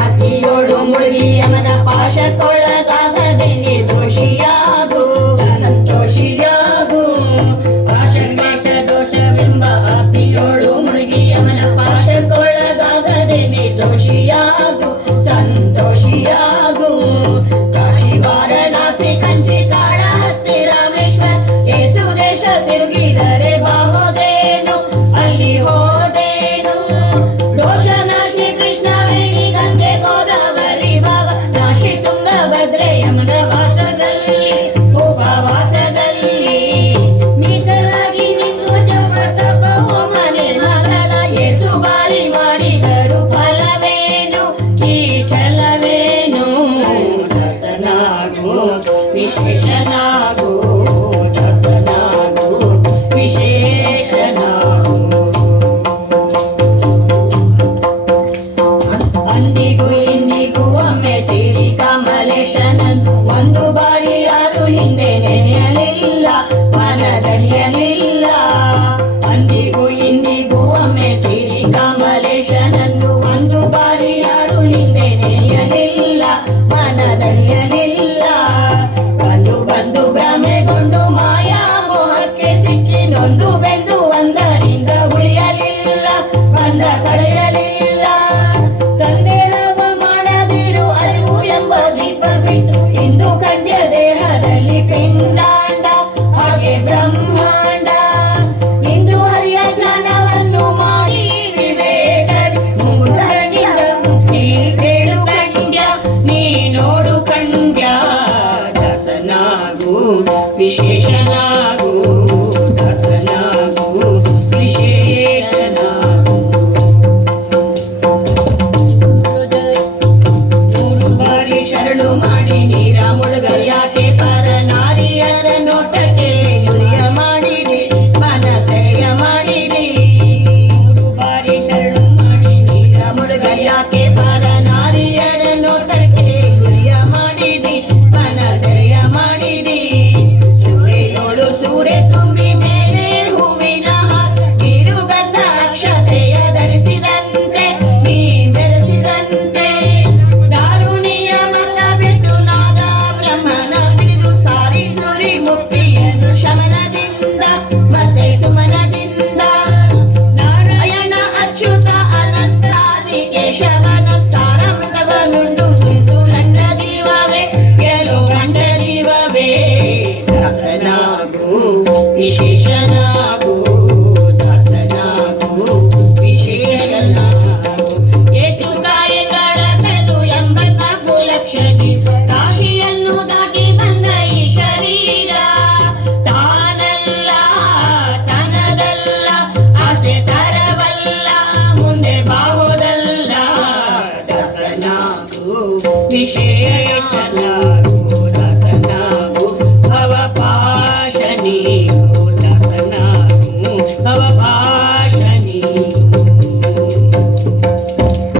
ಅತಿಯೋಳು ಮುಳುಗಿ ಯಮನ ಪಾಶಕ್ಕೊಳಗಾಗದೆ ನಿರ್ದೋಷಿಯಾಗು ಸಂತೋಷಿಯಾಗು ಪಾಶಕ್ಲೇಶ ದೋಷವೆಂಬ ಅತಿಯೋಳು ಮುಳುಗಿ ಯಮನ ಪಾಶಕ್ಕೊಳಗಾಗದೆ ನಿರ್ದೋಷಿಯಾಗು ಸಂತೋಷಿಯಾಗು ಕಾಶಿ ವಾರಣಾಸಿ ಕಂಚಿ ಕಾಳಹಸ್ತಿ ರಾಮೇಶ್ವರ ಯೇಸು ದೇಶ ತಿರುಗಿದರೆ ಬಾಹೋದೇನು ಅಲ್ಲಿ ಹೋದೇನು ದೋಷನಾಶಿ ಕೃಷ್ಣವೇಣಿ ಗಂಗೆ ಗೋದಾವರಿ ಭಾವ ನಾಶಿ ತುಂಗಭದ್ರೆ ಯಮನ ವಾಸದಲ್ಲಿ ಉಪವಾಸದಲ್ಲಿ ಮಿತರಾಗಿ ನಿಂತು ಜಪ ತಪ ಹೋಮ ನಿರ್ಮಗಳ ಯೇಸು ಬಾರಿ ಮಾಡಿದರು ಫಲವೇನು ಈ ಛಲವೇನು ದಸನಾಗು ವಿಶೇಷನಾಗು ದಸನಾಗು ವಿಶೇಷನಾಗು ಅಂದಿಗೂ ಇಂದಿಗೂ ಒಮ್ಮೆ ಸಿರಿ ಕಮಲೇಶನನ್ನು ಒಂದು ಬಾರಿ ಯಾರು ಹಿಂದೆ ನೆನೆಯಲಿಲ್ಲ ಮನದಣಿಯಲಿಲ್ಲ ಅಂದಿಗೂ ಇಂದಿಗೂ ಒಮ್ಮೆ ಸಿರಿ ಕಮಲೇಶನನ್ನು ಒಂದು ಬಾರಿ ಯಾರು ಹಿಂದೆ ನೆನೆಯಲಿಲ್ಲ ಮನದಣಿಯಲಿಲ್ಲ ಬಂದು ಬಂದು ಭ್ರಮೆಗೊಂಡು ಮಾಯಾ ಮೋಹಕ್ಕೆ ಸಿಕ್ಕಿ ನೊಂದು ಬೆಂದು ಒಂದರಿಂದ ಉಳಿಯಲಿಲ್ಲ ಬಂದ ಕಳೆಯಲಿಲ್ಲ ತಂದೆ ಲವ ಮಾಡದಿರು ಅರಿವು ಎಂಬ ದೀಪ ಬಿಟ್ಟು ಇಂದು ಖಂಡ್ಯ ದೇಹದಲ್ಲಿ ಪಿಂಡಾಂಡ ಹಾಗೆ ಬ್ರಹ್ಮಾಂಡ ಇಂದು ಹರಿಯ ಜ್ಞಾನವನ್ನು ಮಾಡಿ ವಿವೇಕದಿ ಮೂಲಗಿದ ಮುಕ್ತಿ ಕೇಳು ಖಂಡ್ಯ ನೀ ನೋಡು ಖಂಡ್ಯ ದಸನಾಗು ವಿಶೇಷನಾಗು ದಸನಾಗು ವಿಶೇಷನಾಗು ಮೂರು ಬಾರಿ ಶರಣು ಮಾಡಿ ನೀರ ಮುಳುಗರಿಯಾಕೆ ಪರ ನಾರಿಯರ ನೋಟಕ್ಕೆ ಗುರಿಯ ಮಾಡಿದೆ ಮನಸೆಯ ಮಾಡಿದೆ ಮೂರು ಬಾರಿ ಶರಣು ಮಾಡಿ ನೀರ ಮುಳುಗರಿಯಾಕೆ ಪರ ನಾರಿಯರ ನೋಟಕ್ಕೆ ಗುರಿಯ ಮಾಡಿದೆ ಮನಸೆಯ ಮಾಡಿದೆ ಸೂರ್ಯನೋಳು ಸೂರ್ಯ ತುಂಬಿ ಮೇಲೆ ಹೂವಿನ ನೀರುಗಂಧ ಅಕ್ಷತೆಯ ಧರಿಸಿದಂತೆ ನೀ ಬೆರೆಸಿದಂತೆ ದಾರುಣಿಯ ಮತ ಬಿಟ್ಟು ನಾದ ಬ್ರಹ್ಮನ ಬಿಡಿದು ಸಾರಿ ಸುರಿ ಮುಕ್ತಿಯನ್ನು ಶಮನದಿಂದ ಮತ್ತೆ ಸುಮನದಿಂದ ನಾರಾಯಣ ಅಚ್ಯುತ ಅನಂತಾದಿ ಕೇಶವನ ಸಾರಮೃತವನ್ನುಂಡು ಸುರಿಸು ನನ್ನ ಜೀವವೇ ಗೆಲು ಗಂಡ ಜೀವವೇ ದಸನಾಗು ವಿಶೇಷ